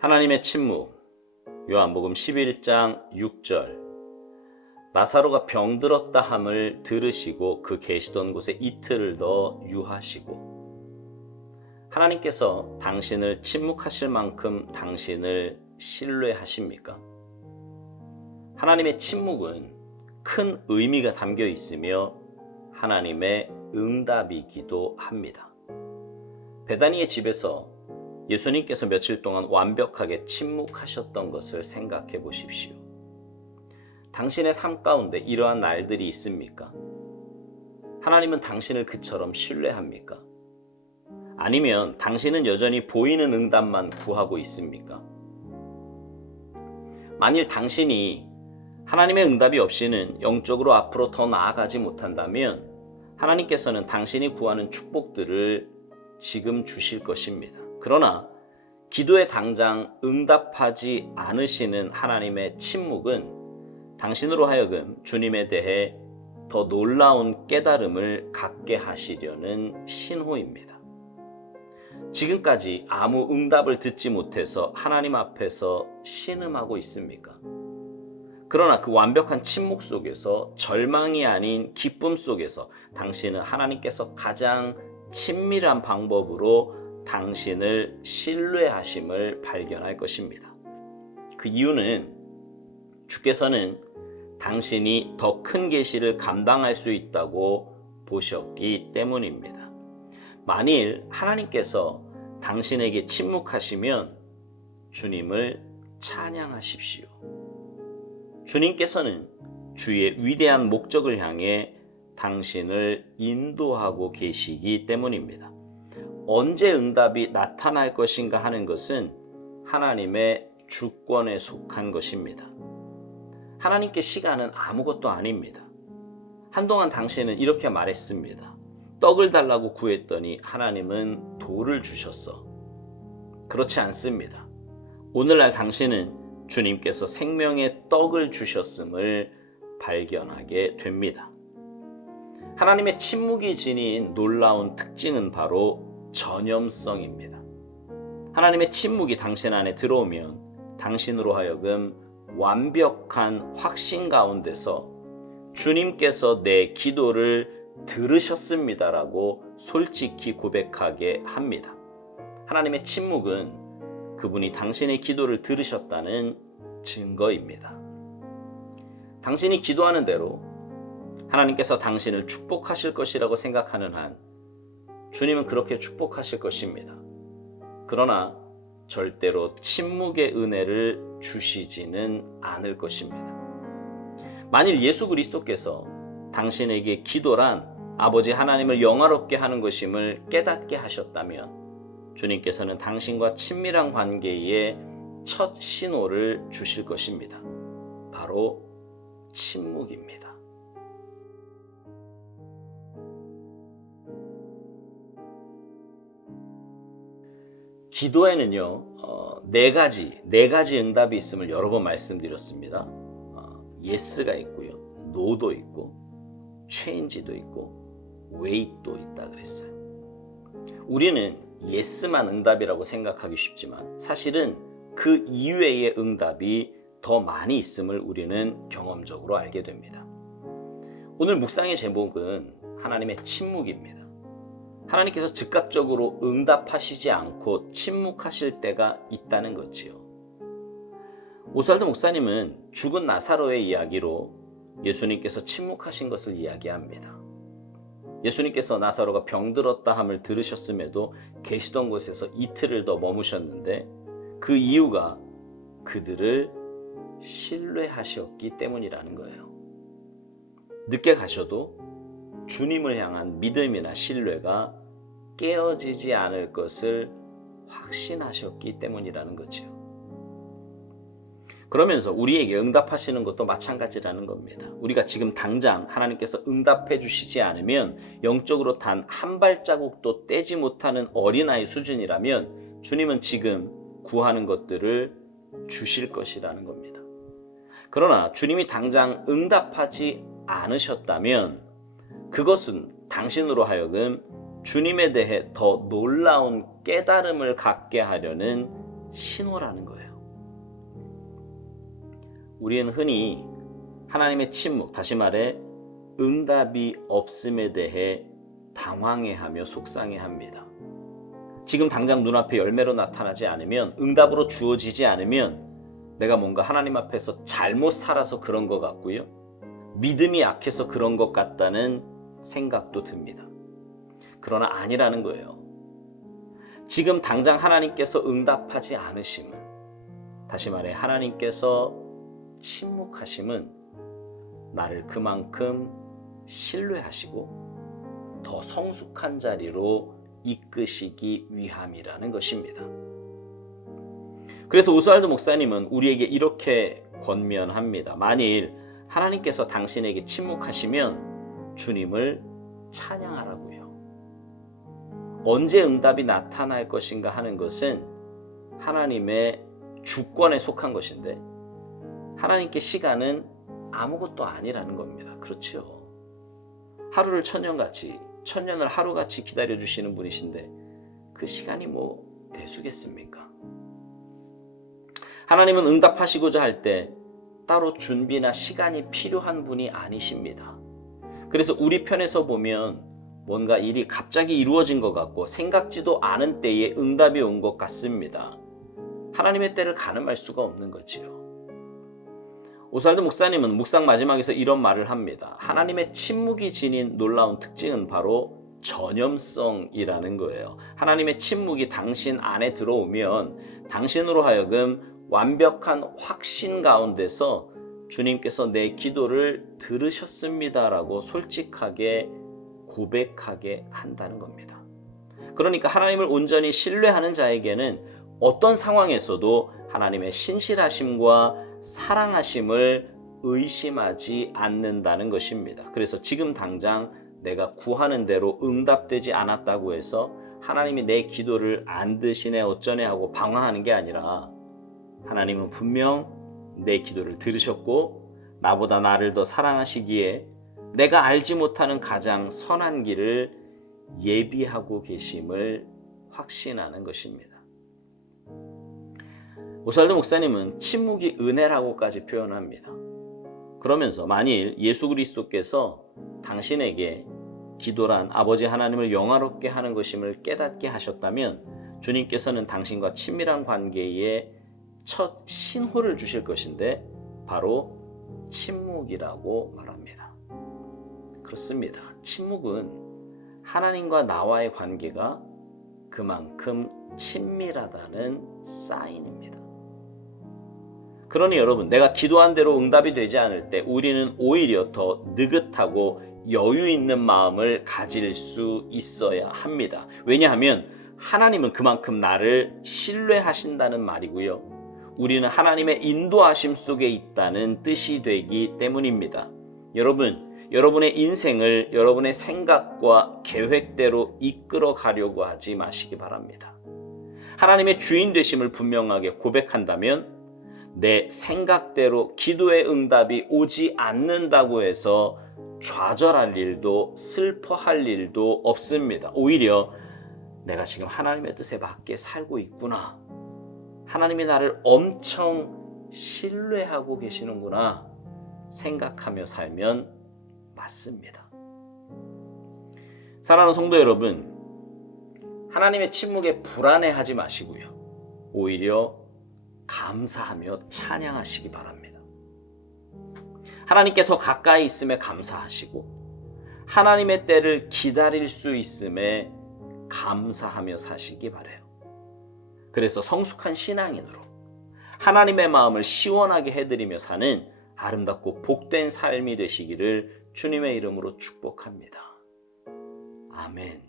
하나님의 침묵. 요한복음 11장 6절. 나사로가 병들었다 함을 들으시고 그 계시던 곳에 이틀을 더 유하시고. 하나님께서 당신을 침묵하실 만큼 당신을 신뢰하십니까? 하나님의 침묵은 큰 의미가 담겨 있으며 하나님의 응답이기도 합니다. 베다니의 집에서 예수님께서 며칠 동안 완벽하게 침묵하셨던 것을 생각해 보십시오. 당신의 삶 가운데 이러한 날들이 있습니까? 하나님은 당신을 그처럼 신뢰합니까? 아니면 당신은 여전히 보이는 응답만 구하고 있습니까? 만일 당신이 하나님의 응답이 없이는 영적으로 앞으로 더 나아가지 못한다면 하나님께서는 당신이 구하는 축복들을 지금 주실 것입니다. 그러나 기도에 당장 응답하지 않으시는 하나님의 침묵은 당신으로 하여금 주님에 대해 더 놀라운 깨달음을 갖게 하시려는 신호입니다. 지금까지 아무 응답을 듣지 못해서 하나님 앞에서 신음하고 있습니까? 그러나 그 완벽한 침묵 속에서 절망이 아닌 기쁨 속에서 당신은 하나님께서 가장 친밀한 방법으로 당신을 신뢰하심을 발견할 것입니다. 그 이유는 주께서는 당신이 더 큰 계시를 감당할 수 있다고 보셨기 때문입니다. 만일 하나님께서 당신에게 침묵하시면 주님을 찬양하십시오. 주님께서는 주의 위대한 목적을 향해 당신을 인도하고 계시기 때문입니다. 언제 응답이 나타날 것인가 하는 것은 하나님의 주권에 속한 것입니다. 하나님께 시간은 아무것도 아닙니다. 한동안 당신은 이렇게 말했습니다. 떡을 달라고 구했더니 하나님은 돌을 주셨어. 그렇지 않습니다. 오늘날 당신은 주님께서 생명의 떡을 주셨음을 발견하게 됩니다. 하나님의 침묵이 지닌 놀라운 특징은 바로 전염성입니다. 하나님의 침묵이 당신 안에 들어오면 당신으로 하여금 완벽한 확신 가운데서 주님께서 내 기도를 들으셨습니다라고 솔직히 고백하게 합니다. 하나님의 침묵은 그분이 당신의 기도를 들으셨다는 증거입니다. 당신이 기도하는 대로 하나님께서 당신을 축복하실 것이라고 생각하는 한 주님은 그렇게 축복하실 것입니다. 그러나 절대로 침묵의 은혜를 주시지는 않을 것입니다. 만일 예수 그리스도께서 당신에게 기도란 아버지 하나님을 영화롭게 하는 것임을 깨닫게 하셨다면 주님께서는 당신과 친밀한 관계의 첫 신호를 주실 것입니다. 바로 침묵입니다. 기도에는요, 네 가지 응답이 있음을 여러 번 말씀드렸습니다. 예스가 있고요, 노도 있고, 체인지도 있고, 웨이트도 있다 그랬어요. 우리는 예스만 응답이라고 생각하기 쉽지만 사실은 그 이외의 응답이 더 많이 있음을 우리는 경험적으로 알게 됩니다. 오늘 묵상의 제목은 하나님의 침묵입니다. 하나님께서 즉각적으로 응답하시지 않고 침묵하실 때가 있다는 거지요. 오스왈드 목사님은 죽은 나사로의 이야기로 예수님께서 침묵하신 것을 이야기합니다. 예수님께서 나사로가 병들었다 함을 들으셨음에도 계시던 곳에서 이틀을 더 머무셨는데 그 이유가 그들을 신뢰하셨기 때문이라는 거예요. 늦게 가셔도 주님을 향한 믿음이나 신뢰가 깨어지지 않을 것을 확신하셨기 때문이라는 거죠. 그러면서 우리에게 응답하시는 것도 마찬가지라는 겁니다. 우리가 지금 당장 하나님께서 응답해 주시지 않으면 영적으로 단 한 발자국도 떼지 못하는 어린아이 수준이라면 주님은 지금 구하는 것들을 주실 것이라는 겁니다. 그러나 주님이 당장 응답하지 않으셨다면 그것은 당신으로 하여금 주님에 대해 더 놀라운 깨달음을 갖게 하려는 신호라는 거예요. 우리는 흔히 하나님의 침묵, 다시 말해 응답이 없음에 대해 당황해하며 속상해합니다. 지금 당장 눈앞에 열매로 나타나지 않으면, 응답으로 주어지지 않으면 내가 뭔가 하나님 앞에서 잘못 살아서 그런 것 같고요, 믿음이 약해서 그런 것 같다는 생각도 듭니다. 그러나 아니라는 거예요. 지금 당장 하나님께서 응답하지 않으심은, 다시 말해 하나님께서 침묵하심은 나를 그만큼 신뢰하시고 더 성숙한 자리로 이끄시기 위함이라는 것입니다. 그래서 오스왈드 목사님은 우리에게 이렇게 권면합니다. 만일 하나님께서 당신에게 침묵하시면 주님을 찬양하라고요. 언제 응답이 나타날 것인가 하는 것은 하나님의 주권에 속한 것인데, 하나님께 시간은 아무것도 아니라는 겁니다. 그렇죠? 하루를 천년을 하루같이 기다려주시는 분이신데 그 시간이 뭐 대수겠습니까? 하나님은 응답하시고자 할 때 따로 준비나 시간이 필요한 분이 아니십니다. 그래서 우리 편에서 보면 뭔가 일이 갑자기 이루어진 것 같고 생각지도 않은 때에 응답이 온 것 같습니다. 하나님의 때를 가늠할 수가 없는 거지요. 오스왈드 목사님은 묵상 마지막에서 이런 말을 합니다. 하나님의 침묵이 지닌 놀라운 특징은 바로 전염성이라는 거예요. 하나님의 침묵이 당신 안에 들어오면 당신으로 하여금 완벽한 확신 가운데서 주님께서 내 기도를 들으셨습니다라고 솔직하게 고백하게 한다는 겁니다. 그러니까 하나님을 온전히 신뢰하는 자에게는 어떤 상황에서도 하나님의 신실하심과 사랑하심을 의심하지 않는다는 것입니다. 그래서 지금 당장 내가 구하는 대로 응답되지 않았다고 해서 하나님이 내 기도를 안 드시네 어쩌네 하고 방황하는 게 아니라, 하나님은 분명 내 기도를 들으셨고 나보다 나를 더 사랑하시기에 내가 알지 못하는 가장 선한 길을 예비하고 계심을 확신하는 것입니다. 오스왈드 목사님은 침묵이 은혜라고까지 표현합니다. 그러면서 만일 예수 그리스도께서 당신에게 기도란 아버지 하나님을 영화롭게 하는 것임을 깨닫게 하셨다면 주님께서는 당신과 친밀한 관계에 첫 신호를 주실 것인데 바로 침묵이라고 말합니다. 그렇습니다. 침묵은 하나님과 나와의 관계가 그만큼 친밀하다는 사인입니다. 그러니 여러분, 내가 기도한 대로 응답이 되지 않을 때 우리는 오히려 더 느긋하고 여유 있는 마음을 가질 수 있어야 합니다. 왜냐하면 하나님은 그만큼 나를 신뢰하신다는 말이고요, 우리는 하나님의 인도하심 속에 있다는 뜻이 되기 때문입니다. 여러분의 인생을 여러분의 생각과 계획대로 이끌어 가려고 하지 마시기 바랍니다. 하나님의 주인 되심을 분명하게 고백한다면 내 생각대로 기도의 응답이 오지 않는다고 해서 좌절할 일도 슬퍼할 일도 없습니다. 오히려 내가 지금 하나님의 뜻에 맞게 살고 있구나, 하나님이 나를 엄청 신뢰하고 계시는구나 생각하며 살면 맞습니다. 사랑하는 성도 여러분, 하나님의 침묵에 불안해하지 마시고요, 오히려 감사하며 찬양하시기 바랍니다. 하나님께 더 가까이 있음에 감사하시고 하나님의 때를 기다릴 수 있음에 감사하며 사시기 바라요. 그래서 성숙한 신앙인으로 하나님의 마음을 시원하게 해드리며 사는 아름답고 복된 삶이 되시기를 주님의 이름으로 축복합니다. 아멘.